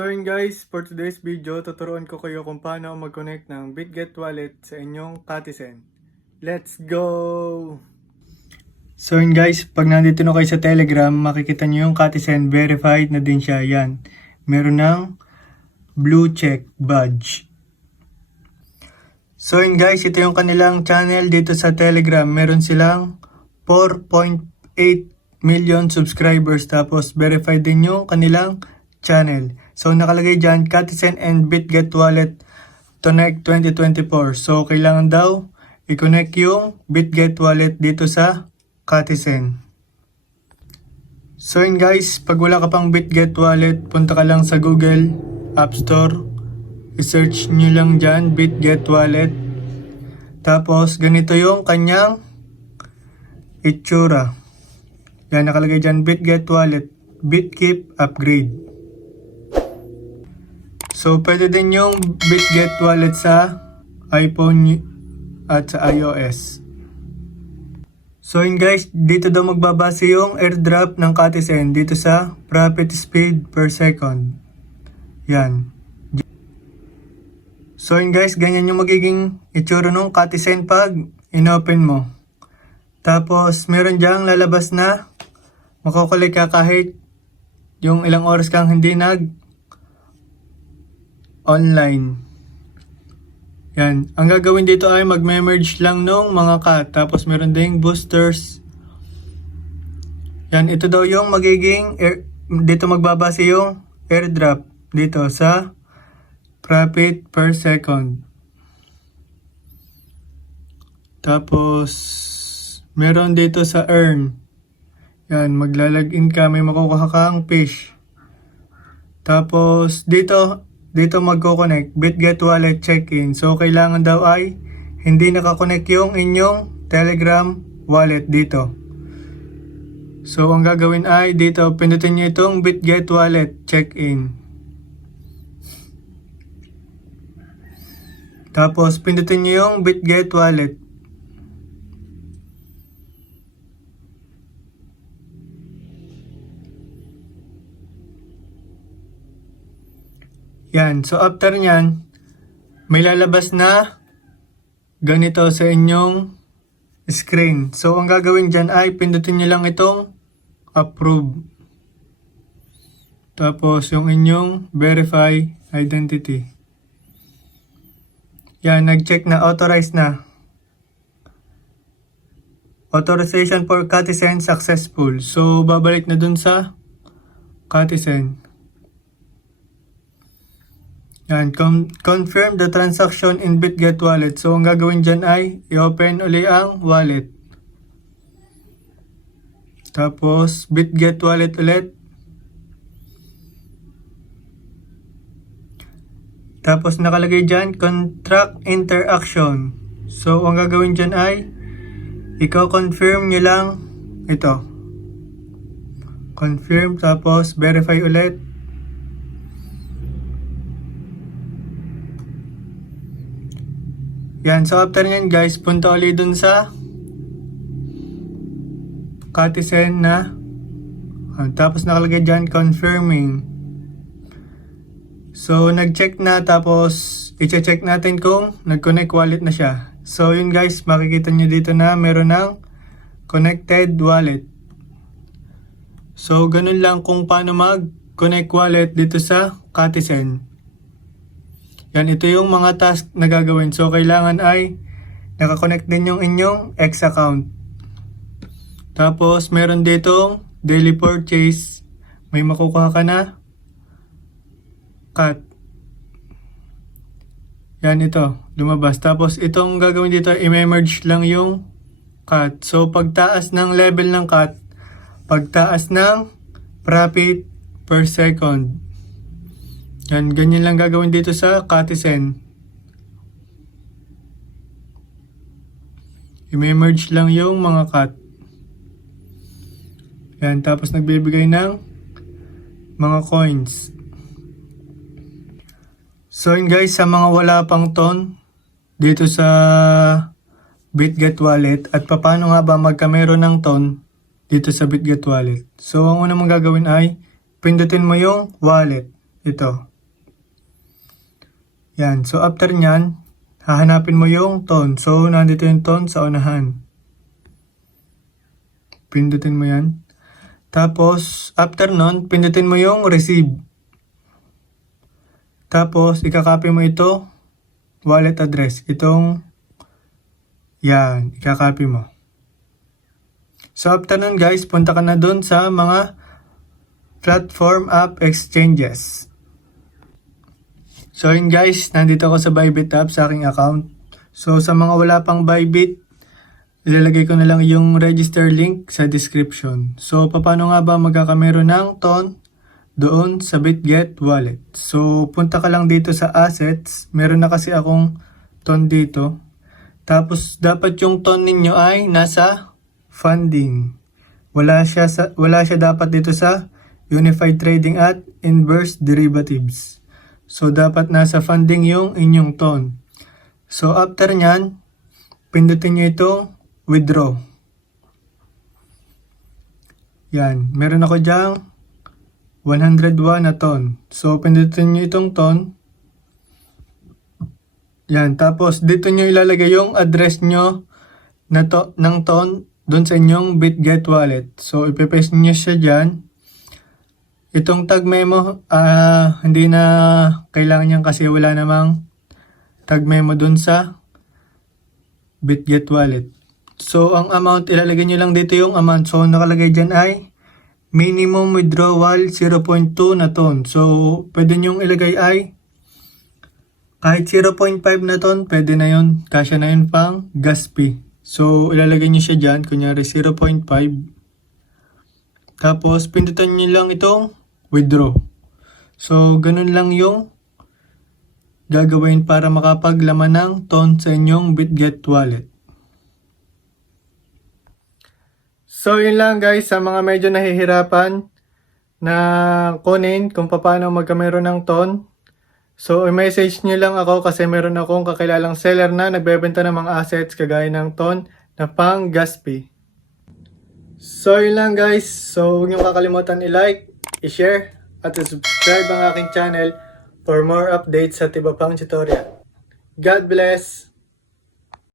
So yun guys, for today's video, tuturuan ko kayo kung paano mag-connect ng BitGet wallet sa inyong Katizen. Let's go! So yun guys, pag nandito na kayo sa Telegram, makikita nyo yung Katizen, verified na din siya. Yan, meron ng blue check badge. So yun guys, ito yung kanilang channel dito sa Telegram. Meron silang 4.8 million subscribers, tapos verified din yung kanilang channel. So nakalagay dyan, Katizen and BitGet Wallet Connect 2024. So kailangan daw i-connect yung BitGet Wallet dito sa Katizen. So yun guys, pag wala ka pang BitGet Wallet, punta ka lang sa Google App Store. I-search nyo lang dyan, BitGet Wallet. Tapos ganito yung kanyang itsura. Yan, nakalagay dyan, BitGet Wallet BitKeep Upgrade. So, pwede din yung BitGet Wallet sa iPhone at sa iOS. So, yun guys, dito daw magbabase yung airdrop ng Katizen dito sa profit speed per second. Yan. So, yun guys, ganyan yung magiging itsura ng Katizen pag inopen mo. Tapos, meron diyang lalabas na makukulik ka kahit yung ilang oras kang hindi online. Yan. Ang gagawin dito ay mag-merge lang nung mga cat. Tapos meron ding boosters. Yan. Ito daw yung magiging dito magbabase yung airdrop dito sa profit per second. Tapos meron dito sa earn. Yan. Maglalagin ka. May makukuha kang fish. Tapos dito magko-connect BitGet Wallet check-in. So kailangan daw ay hindi nakakonect yung inyong Telegram wallet dito. So ang gagawin ay dito pindutin niyo itong BitGet Wallet check-in. Tapos pindutin niyo yung BitGet Wallet. Yan. So, after nyan, may lalabas na ganito sa inyong screen. So, ang gagawin dyan ay pindutin nyo lang itong approve. Tapos, yung inyong verify identity. Yan. Nag-check na. Authorized na. Authorization for Katizen successful. So, babalik na dun sa Katizen. Yan, confirm the transaction in BitGet Wallet. So, ang gagawin dyan ay i-open uli ang wallet. Tapos, BitGet Wallet ulit. Tapos, nakalagay dyan, contract interaction. So, ang gagawin dyan ay i-confirm nyo lang ito. Confirm, tapos verify ulit. Yan, so after nyan guys, punta ulit dun sa Katizen na tapos nakalagay dyan, confirming. So, nag-check na, tapos i-check natin kung nag-connect wallet na siya. So, yun guys, makikita nyo dito na meron ng connected wallet. So, ganun lang kung paano mag-connect wallet dito sa Katizen. Yan, ito yung mga task na gagawin. So, kailangan ay nakakonect din yung inyong X account. Tapos, meron ditong daily purchase. May makukuha ka na cut. Yan, ito. Lumabas. Tapos, itong gagawin dito, i-merge lang yung cut. So, pagtaas ng level ng cut, pagtaas ng profit per second. Yan, ganyan lang gagawin dito sa Katizen. I-merge lang yung mga cut. Yan, tapos nagbibigay ng mga coins. So yun guys, sa mga wala pang ton dito sa BitGet Wallet, at paano nga ba magkameron ng ton dito sa BitGet Wallet. So ang una mong gagawin ay pindutin mo yung wallet. Ito. Yan. So, after nyan, hahanapin mo yung tone. So, nandito yung tone sa unahan. Pindutin mo yan. Tapos, after nun, pindutin mo yung receive. Tapos, ikakopy mo ito, wallet address. Itong, yan, ikakopy mo. So, after nun guys, punta ka na dun sa mga platform app exchanges. So, yun guys, nandito ako sa Bybit app sa aking account. So, sa mga wala pang Bybit, ilalagay ko na lang yung register link sa description. So, paano nga ba magkakamero ng TON doon sa BitGet wallet? So, punta ka lang dito sa assets. Meron na kasi akong TON dito. Tapos, dapat yung TON ninyo ay nasa funding. Wala siya dapat dito sa Unified Trading at Inverse Derivatives. So, dapat nasa funding yung inyong TON. So, after nyan, pindutin nyo itong withdraw. Yan. Meron ako dyang 101 na TON. So, pindutin nyo itong TON. Yan. Tapos, dito nyo ilalagay yung address nyo ng TON doon sa inyong BitGet wallet. So, ipipaste nyo siya dyan. Itong tag memo, hindi na kailangan yan kasi wala namang tag memo doon sa BitGet wallet. So, ang amount, ilalagay nyo lang dito yung amount. So, nakalagay dyan ay minimum withdrawal 0.2 na TON. So, pwede nyong ilagay ay kahit 0.5 na TON, pwede na yun. Kasya na yun pang gas fee. So, ilalagay nyo siya dyan, kunyari 0.5. Tapos, pindutan nyo lang itong withdraw. So, ganun lang yung gagawin para makapaglaman ng TON sa inyong BitGet wallet. So, yun lang guys, sa mga medyo nahihirapan na kunin kung paano magkamero ng TON. So, i-message nyo lang ako kasi meron akong kakilalang seller na nagbebenta ng mga assets kagaya ng TON na pang gas fee. So, yun lang guys. So, huwag nyo kakalimutan i-like, i-share, at i-subscribe ang aking channel for more updates at iba pang tutorial. God bless!